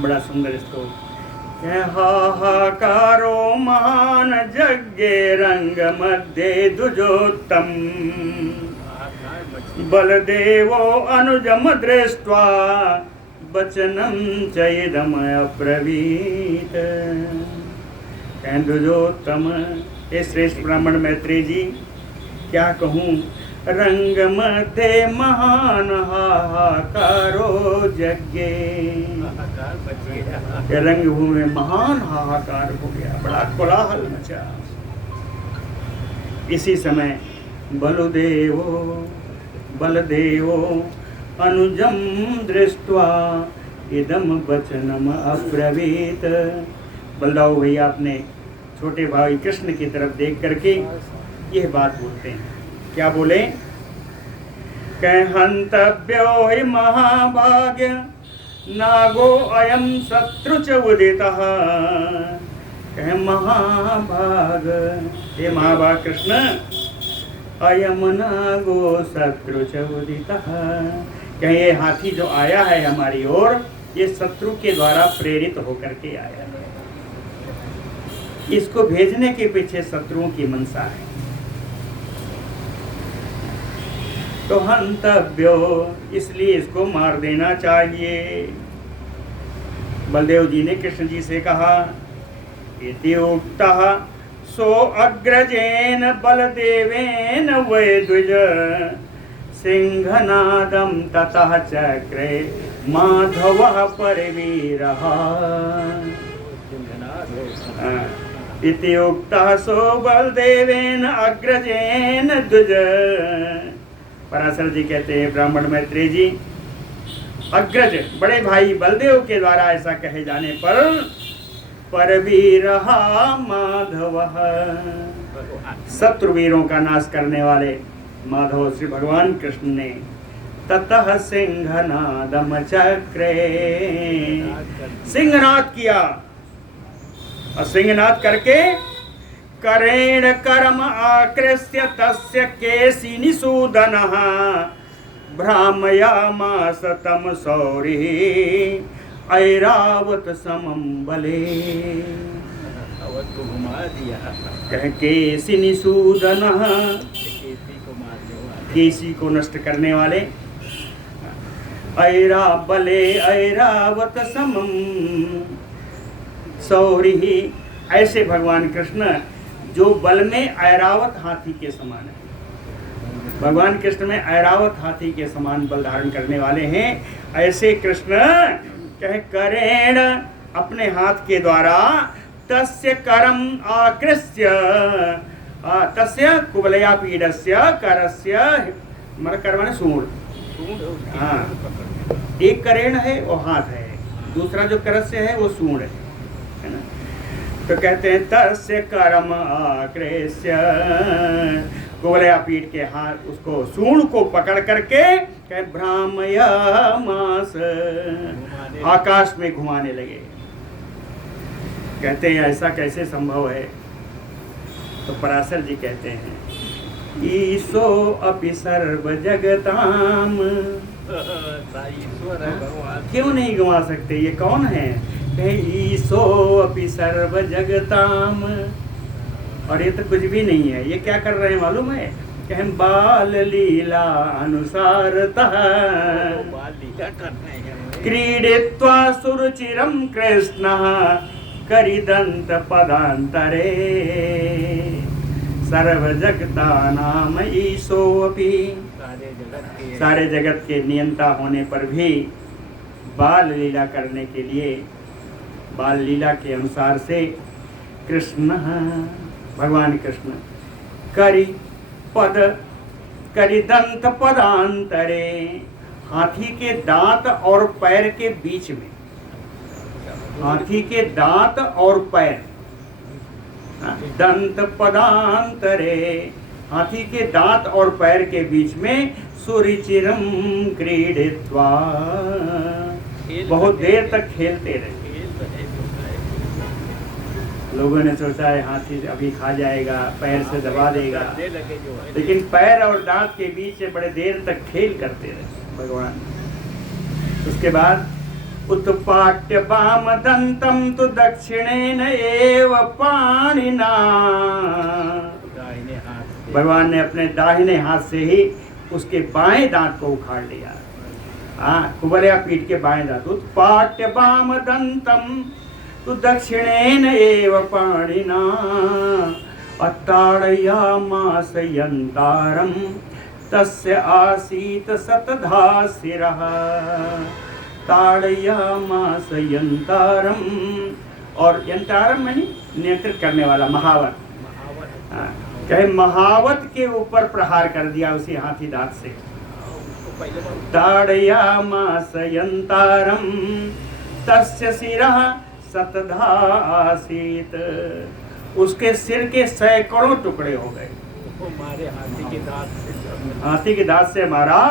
बड़ा सुंदर इसको, हाहाकारो महान यज्ञे रंग मध्य दुजोत्तम बलदेवो अनुजम दृष्ट्वा वचनम चैदम अब्रवीत। दुजोत्तम, हे श्रेष्ठ ब्राह्मण मैत्रेय जी, क्या कहूँ, रंग मध्य महान हाहाकारो यज्ञे, रंगभूमि में महान हाहाकार हो गया, बड़ा कोलाहल मचा। इसी समय बलदेवो अनुजम दृष्ट्वा इदम वचनम अब्रवीत। बलदाऊ भैया अपने छोटे भाई कृष्ण की तरफ देख करके यह बात बोलते हैं। क्या बोले? हंतव्यो हि महाभाग्य नागो अयम शत्रु च उदितः। कह महाभाग, हे महाभाग कृष्ण, अयम नागो शत्रु च उदितः। कह ये हाथी जो आया है हमारी ओर, ये शत्रु के द्वारा प्रेरित होकर के आया है। इसको भेजने के पीछे शत्रुओं की मनसा है। तो हंतव्यो, इसलिए इसको मार देना चाहिए। बलदेव जी ने कृष्ण जी से कहा, इति उक्तः सो अग्रजेन बलदेवेन वै द्विज सिंहनादं ततः चक्रे माधवः परवीरः। इति उक्तः सो बलदेवेन अग्रजेन द्विज। पराशर जी कहते हैं, ब्राह्मण मैत्रेय जी, अग्रज बड़े भाई बलदेव के द्वारा ऐसा कहे जाने पर परवीरः माधवः, शत्रुवीरों का नाश करने वाले माधव श्री भगवान कृष्ण ने ततः सिंहनादम चक्रे, सिंहनाद किया। और सिंहनाद करके करेण कर्म आकृष्य तस्य केसी निसूदनः भ्रामयामास तम सौरिः ऐरावत समम बले। कह केसी निसूदनः, केसी को नष्ट करने वाले, ऐरा बले ऐरावत समम सौरिही, ऐसे भगवान कृष्ण जो बल में ऐरावत हाथी के समान है। भगवान कृष्ण में ऐरावत हाथी के समान बल धारण करने वाले हैं। ऐसे कृष्ण कह करेण, अपने हाथ के द्वारा, तस्य करम आकृष्य, तस्य कुवलया पीडस्य करस्य, मर करवाने सूंड, हाँ, एक करेण है वो हाथ है, दूसरा जो करस्य है वो सूंड है ना। तो कहते हैं तस्य करम आकृष्य, कुवलया पीठ के हाथ, उसको सूंड को पकड़ करके कह भ्रामयामास, आकाश में घुमाने लगे। कहते हैं ऐसा कैसे संभव है? तो पराशर जी कहते हैं, ईशो अपि सर्व जगताम, क्यों नहीं घुमा सकते? ये कौन है? ईशो अपि सर्व जगताम, और ये तो कुछ भी नहीं है। ये क्या कर रहे हैं मालूम है? कहें बाल लीला अनुसारतः, क्रीडित्वा सुरुचिरं कृष्णः करिदंत पदांतरे सर्वजगतानाम ईशोऽपि। सारे जगत के नियंता होने पर भी बाल लीला करने के लिए बाल लीला के अनुसार से कृष्ण भगवान कृष्ण करिदंत पदांतरे हाथी के दांत और पैर के बीच में, हाथी के दांत और पैर, दंत पदांतरे हाथी के दांत और पैर के बीच में सुरुचिरम क्रीडित्वा बहुत देर तक खेलते रहे। लोगों ने सोचा है हाथी अभी खा जाएगा, पैर से दबा देगा, लेकिन पैर और दांत के बीच से बड़े देर तक खेल करते रहे भगवान। उसके बाद उत्पाट्य वाम दंतम तो दक्षिणेन एव पाणिना, भगवान ने अपने दाहिने हाथ से ही उसके बाएं दांत को उखाड़ लिया। कुबलया पीठ के बाएं दांत। उत्पाट्य वाम दंतम तो दक्षिणेन एव पाणिना अत्ताडयामास यंतारम तस्य आसीत शतधा शिरः। ताड़यामास यंतारम, और यंतारम यानी नियंत्रित करने वाला, महावत। कहे महावत के ऊपर प्रहार कर दिया उसी हाथी दांत से। ताड़यामास यंतारम तस्य शिरः शतधा आसीत, उसके सिर के सैकड़ों टुकड़े हो गए। हाथी के दांत से मारा,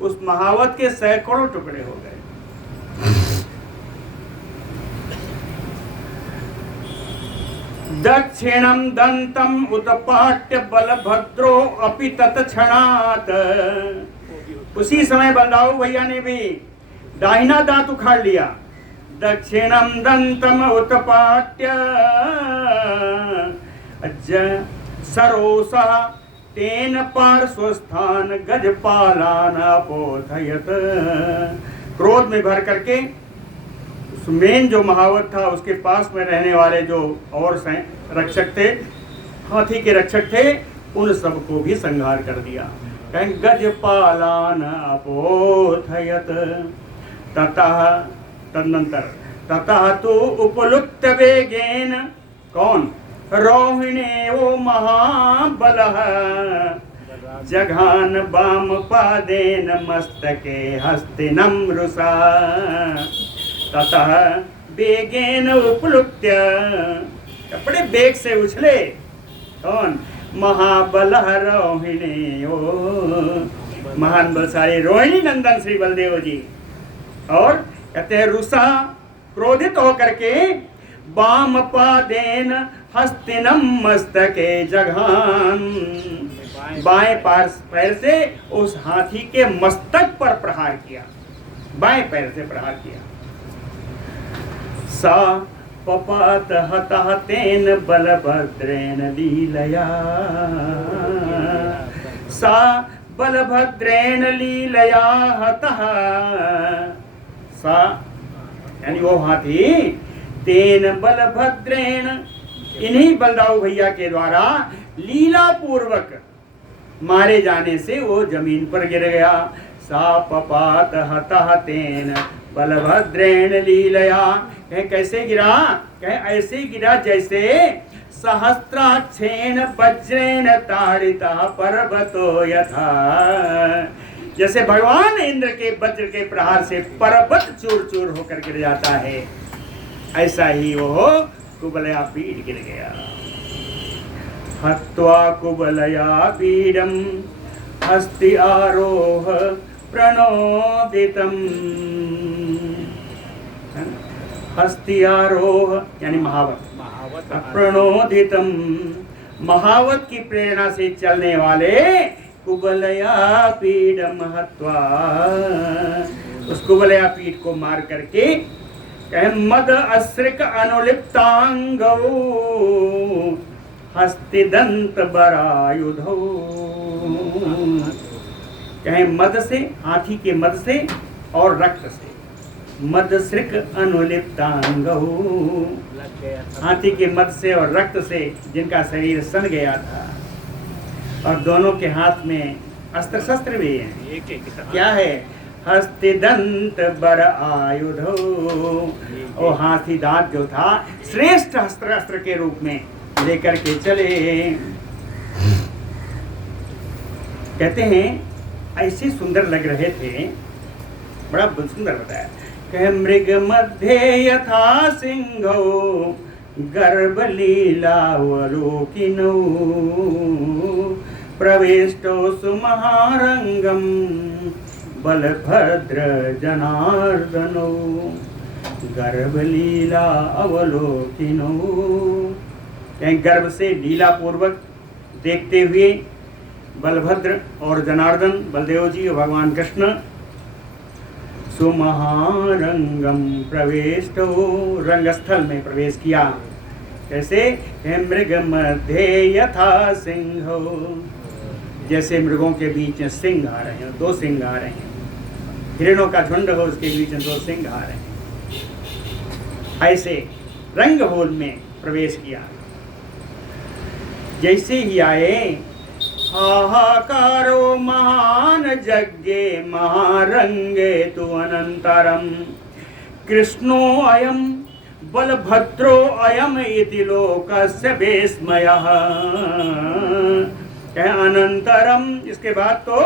उस महावत के सैकड़ों टुकड़े हो गए। दक्षिणम दंतम उत्पाट्य बलभद्रो अपि तत्क्षणात्, उसी समय बलदाऊ भैया ने भी दाहिना दांत उखाड़ लिया। दक्षिणम दंतम उत्पाट्य सरोसा तेन पार्श्वस्थान गजपालान अपोथयत, क्रोध में भर करके मेन जो महावत था उसके पास में रहने वाले जो और रक्षक थे, हाथी के रक्षक थे, उन सबको भी संहार कर दिया। कहें गजपालान अपोथयत। तदनंतर ततः तो उपलुप्त वेगेन, कौन? रोहिणे वो महाबलः जघान वाम पादेन मस्तके हस्तिनं रुषा। ततः वेगेन उपलुप्त्य, बड़े वेग से उछले, कौन? महाबलः रोहिणे, ओ महान बलशाली रोहिणी नंदन श्री बलदेव जी। और कहते हैं रुषा, क्रोधित होकर के, वाम पादेन हस्तिनम मस्तके जघान, बाएं पैर से उस हाथी के मस्तक पर प्रहार किया, बाएं पैर से प्रहार किया। सा पपात हतः तेन बलभद्रेण लीलया, सा बलभद्रेण लीलया हतः, सा यानी वो हाथी, तेन बलभद्रेण, इन्हीं बलदाऊ भैया के द्वारा लीला पूर्वक मारे जाने से वो जमीन पर गिर गया। सा पपात हतः तेन बलभद्रेण लीलया, कहे कैसे गिरा? कहे ऐसे गिरा जैसे सहस्त्राक्षेण वज्रेण ताड़ितः पर्वतो यथा, जैसे भगवान इंद्र के वज्र के प्रहार से पर्वत चूर चूर होकर गिर जाता है, ऐसा ही वो कुबलया पीठ गिर गया। हत्वा कुबलया पीडम हस्ति आरोह प्रणोदितम, हस्ति आरोह यानी महावत, प्रणोदितम, महावत की प्रेरणा से चलने वाले कुबलया पीडम हत्वा, उस कुबलया पीठ को मार करके, कहे मद अस्रिक अनुलिप्तांगौ हस्तिदंत बरायुधौ, कहे मद से, हाथी के मद से और रक्त से, मदसृक अनुलिप्तांगहु, लग गया था। हाथी के मद से और रक्त से जिनका शरीर सन गया था, और दोनों के हाथ में अस्त्र शस्त्र भी हैं। एक एक था। क्या है? हस्ति दंत बर आयुधो, वो हाथी दांत जो था श्रेष्ठ अस्त्र के रूप में लेकर के चले। कहते हैं ऐसे सुंदर लग रहे थे, बड़ा सुंदर बताया। कह मृग मध्य यथा सिंहो गर्भ लीलावलोकिनो प्रविष्टो सुमहारंगम बलभद्र जनार्दनो गर्भ लीला अवलोकिनो। कहीं गर्भ से लीला पूर्वक देखते हुए बलभद्र और जनार्दन बलदेव जी और भगवान कृष्ण सुमहारंगम प्रवेशो, रंगस्थल में प्रवेश किया। कैसे? मृग मध्य यथा सिंहो, जैसे मृगों के बीच में सिंह आ रहे हैं, दो सिंह आ रहे हैं, हिरणों का झुंड हो उसके बीच में दो सिंह आ रहे हैं, ऐसे रंगभूल में प्रवेश किया। जैसे ही आए, हाहाकारो महान यज्ञे महारंगे तु अनंतरम कृष्णो अयम बलभद्रो अयम इति लोकस्य विस्मयः। अनंतरम, इसके बाद तो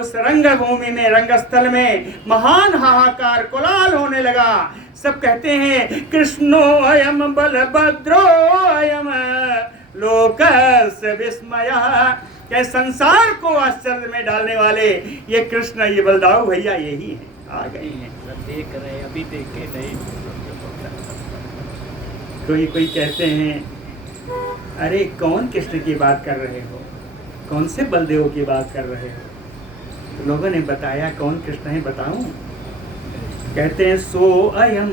उस रंगभूमि में, रंगस्थल में महान हाहाकार कोलाहल होने लगा। सब कहते हैं कृष्णो अयम बलभद्रो अयम लोकस्य विस्मयः। क्या संसार को आश्चर्य में डालने वाले ये कृष्ण, ये बलदाऊ भैया यही है, आ गए हैं। सब देख रहे, अभी देखे नहीं। कोई कहते हैं अरे कौन कृष्ण की बात कर रहे हो, कौन से बलदेव की बात कर रहे हो? तो लोगों ने बताया कौन कृष्ण है, बताऊं? कहते हैं सो अयम,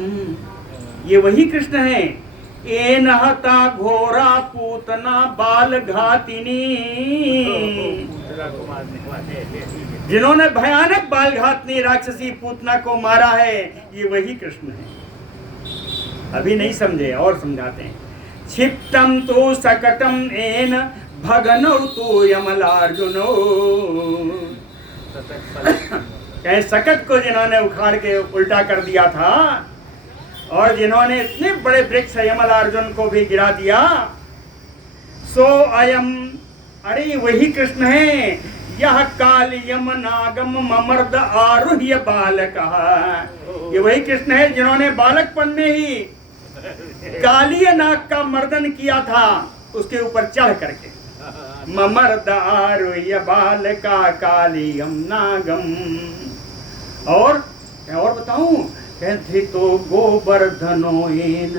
ये वही कृष्ण है। एन हता घोरा पूतना बाल घातिनी, जिन्होंने भयानक बाल घातनी राक्षसी पूतना को मारा है, ये वही कृष्ण है। अभी नहीं समझे, और समझाते हैं। क्षिप्तम तो सकटम एन भगनौ तो यमलार्जुनो, कहे सकट को जिन्होंने उखाड़ के उल्टा कर दिया था, और जिन्होंने इतने बड़े वृक्ष यमलार्जुन को भी गिरा दिया। सो अयम, अरे वही कृष्ण है। यह काल यम नागम ममर्द आरुह्य बालकः, ये वही कृष्ण है जिन्होंने बालकपन में ही कालीय नाग का मर्दन किया था, उसके ऊपर चढ़ करके। ममर्द आरुह्य बालका कालीयम नागम। और बताऊं, धृतो गोवर्धनो येन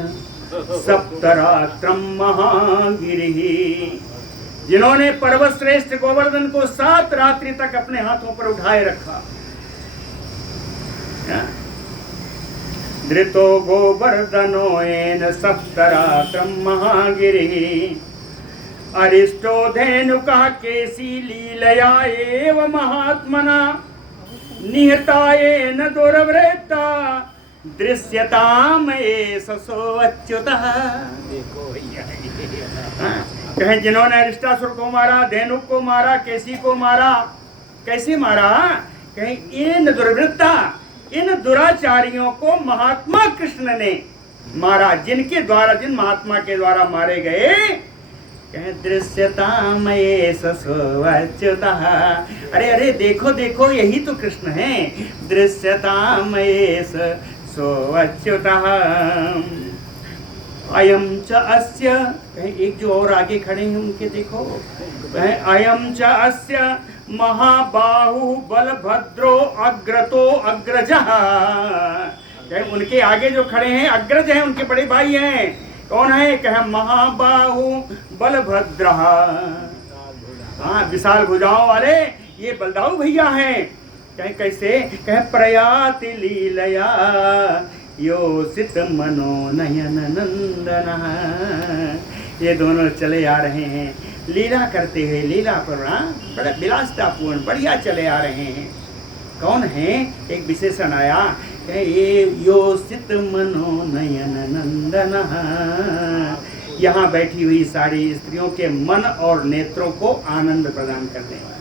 सप्तरात्रम महागिरिः, जिन्होंने पर्वत श्रेष्ठ गोवर्धन को 7 रात्रि तक अपने हाथों पर उठाए रखा। धृतो गोवर्धनो येन सप्तरात्रम महागिरिः अरिष्टो धेनुकः केसी लीलया एव महात्मना निहतायेन दुर्वृत्ता दृश्यताम एष सोऽच्युतः। देखो भैया, कहें जिन्होंने अरिष्टासुर को मारा, धेनुक को मारा, केसी को मारा। कैसे मारा? कहें इन दुर्वृत्ता, इन दुराचारियों को महात्मा कृष्ण ने मारा, जिनके द्वारा, जिन महात्मा के द्वारा मारे गए। कहें दृश्यताम एष सोऽच्युतः, अरे देखो देखो, यही तो कृष्ण है। दृश्यताम एष सोऽच्युतः अयम च अस्य, एक जो और आगे खड़े हैं उनके देखो। अयम च अस्य महाबाहु बलभद्रो अग्रतो अग्रजः, उनके आगे जो खड़े हैं अग्रज हैं, उनके बड़े भाई हैं। कौन है? कह महाबाहु बलभद्र, हाँ विशाल भुजाओं वाले ये बलदाऊ भैया हैं। कह कैसे? कह प्रयाति लीलया योषित मनोनयन नंदन, ये दोनों चले आ रहे हैं लीला करते हुए, लीला पर बड़ा विलासतापूर्ण बढ़िया चले आ रहे हैं। कौन है? एक विशेषण आया, ये योसित मनोनयन नंदन, यहाँ बैठी हुई सारी स्त्रियों के मन और नेत्रों को आनंद प्रदान करने वाला।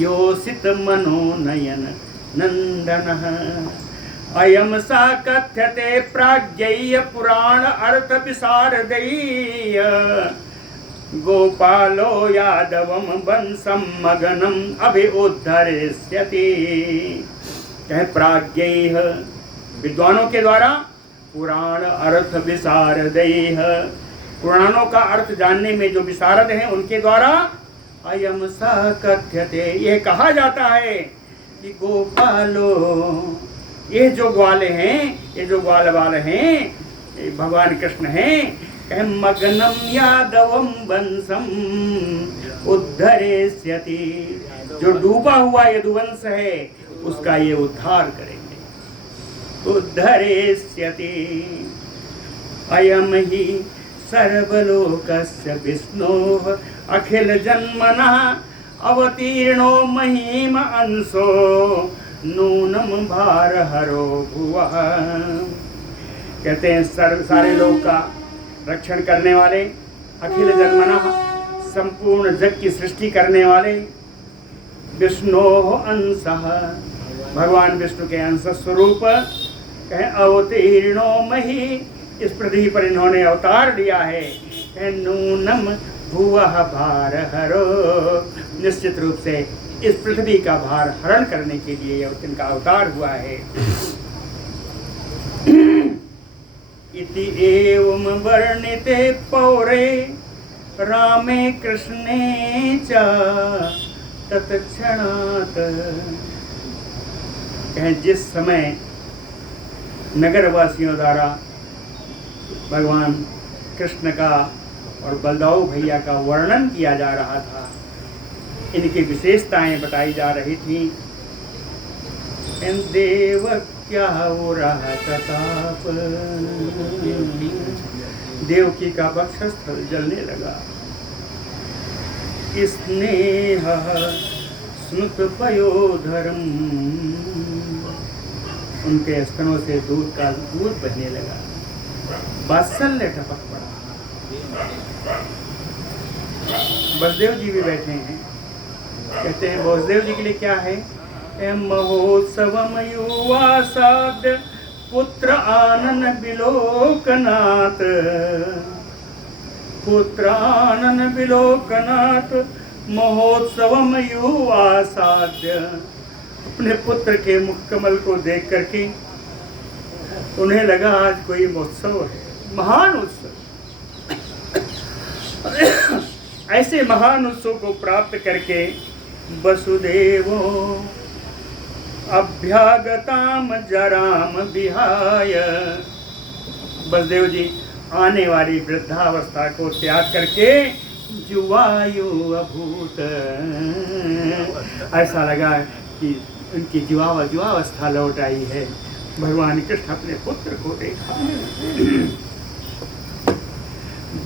योसित मनोनयन नंदन अयम सा कथ्यते प्राज्ञेय पुराण अर्थ विशारदैय, गोपालो यादवम वंशम मगनम अभिउद्धरिष्यति। कहे प्राज्ञेय विद्वानों के द्वारा, पुराण अर्थ विशारदैः, पुराणों का अर्थ जानने में जो विशारद हैं उनके द्वारा, अयम सा कथ्यते, यह कहा जाता है कि गोपालो, ये जो ग्वाले हैं, ये जो ग्वाल वाले हैं, ये भगवान कृष्ण हैं, मगनम यादवम वंशम उद्धरेष्यति, जो डूबा हुआ यदुवंश है उसका ये उद्धार करेंगे। उद्धरेष्यति अयम ही सर्वलोकस्य विष्णोः अखिल जन्मनः अवतीर्णो महिम अंशो नूनम भार हरो भुवः। कहते हैं सारे लोक का रक्षण करने वाले, अखिल जन्मनः, संपूर्ण जग की सृष्टि करने वाले, विष्णोः अंशः, भगवान विष्णु के अंश स्वरूप, कहें अवतीर्णो मही, इस पृथ्वी पर इन्होंने अवतार लिया है। कहें नूनम भुवः भार हरो, निश्चित रूप से इस पृथ्वी का भार हरण करने के लिए इनका अवतार हुआ है। इति एवं वर्णिते पौरे रामे कृष्णे च तत्क्षणात्। जिस समय नगरवासियों द्वारा भगवान कृष्ण का और बलदाऊ भैया का वर्णन किया जा रहा था, इनकी विशेषताएं बताई जा रही थी। देव क्या हो रहा ताप, देवकी का वक्षस्थल जलने लगा। स्नेह स्नुत पयोधरम, उनके स्तनों से दूध बहने लगा। वात्सल्य टपक पड़ा। बसदेव जी भी बैठे हैं। कहते हैं बसदेव जी के लिए क्या है? महोत्सवम युवासाद पुत्र आनन बिलोकनाथ, पुत्र आनन बिलोकनाथ महोत्सवम युवासाद्य। अपने पुत्र के मुख कमल को देख करके उन्हें लगा आज कोई महोत्सव है, महान उत्सव। ऐसे महान उत्सव को प्राप्त करके वसुदेवो अभ्यागताम जराम विहाय, बसदेव जी आने वाली वृद्धावस्था को त्याग करके जुवायु अभूत, ऐसा लगा कि उनकी जुवावस्था लौट आई है। भगवान कृष्ण अपने पुत्र को देखा।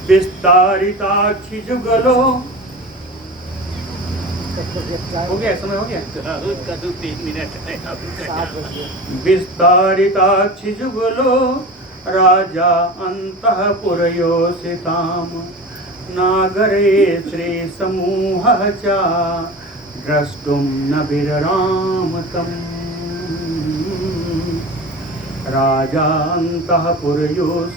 विस्तारिताक्षि जुगलो, हो गया समय, हो गया उसका 2-3 मिनट है। विस्तारिताक्षि जुगलो राजा अंतःपुरयोषिताम, नागरे श्री समूहः च द्रष्टुम न विररामतम्। राजा अंतःपुरयोषिताम,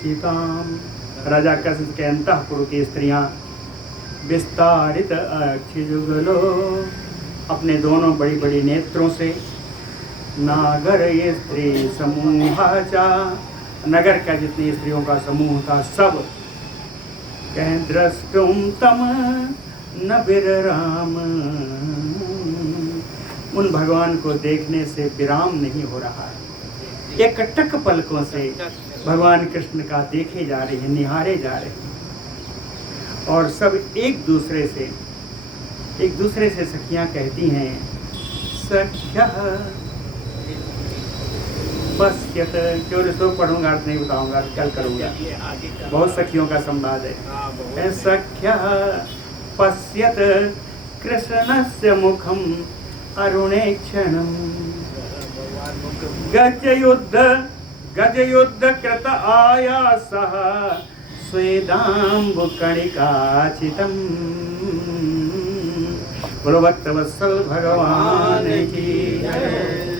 राजा कृष्ण के अंतःपुर की स्त्रियां विस्तारित अक्षिजुगलो, अपने दोनों बड़ी बड़ी नेत्रों से, नागर ये स्त्री समूह चा, नगर का जितनी स्त्रियों का समूह था सब, कहें द्रष्टुम तम न विरराम, उन भगवान को देखने से विराम नहीं हो रहा है। एक टक पलकों से भगवान कृष्ण का देखे जा रहे हैं, निहारे जा रहे हैं। और सब एक दूसरे से सखियां कहती हैं, सख्या पश्यत, क्यों इसको पढ़ूंगा, अर्थ नहीं बताऊंगा, कल करूंगा। बहुत सखियों का संवाद है। सख्या पश्यत कृष्णस्य मुखम अरुणे क्षणम, गज युद्ध कृत आयासः स्वेदाम्बु कणिकाचितम्। बोलो भक्तवत्सल भगवान की जय।